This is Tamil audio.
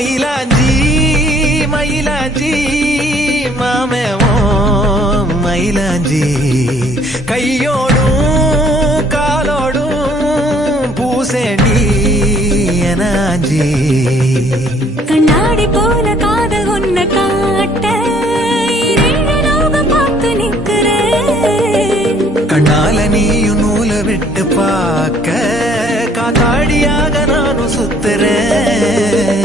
மயிலாஞ்சி மயிலாஞ்சி மாமேவோ மயிலாஞ்சி கையோடும் காலோடும் பூசேண்டி எனாஞ்சி கண்ணாடி போல காதல் ஒன்ன காட்ட பார்த்து நிற்கிறேன் கண்ணால நீயும் நூல விட்டு பார்க்க காத்தாடியாக நானும் சுத்துறேன்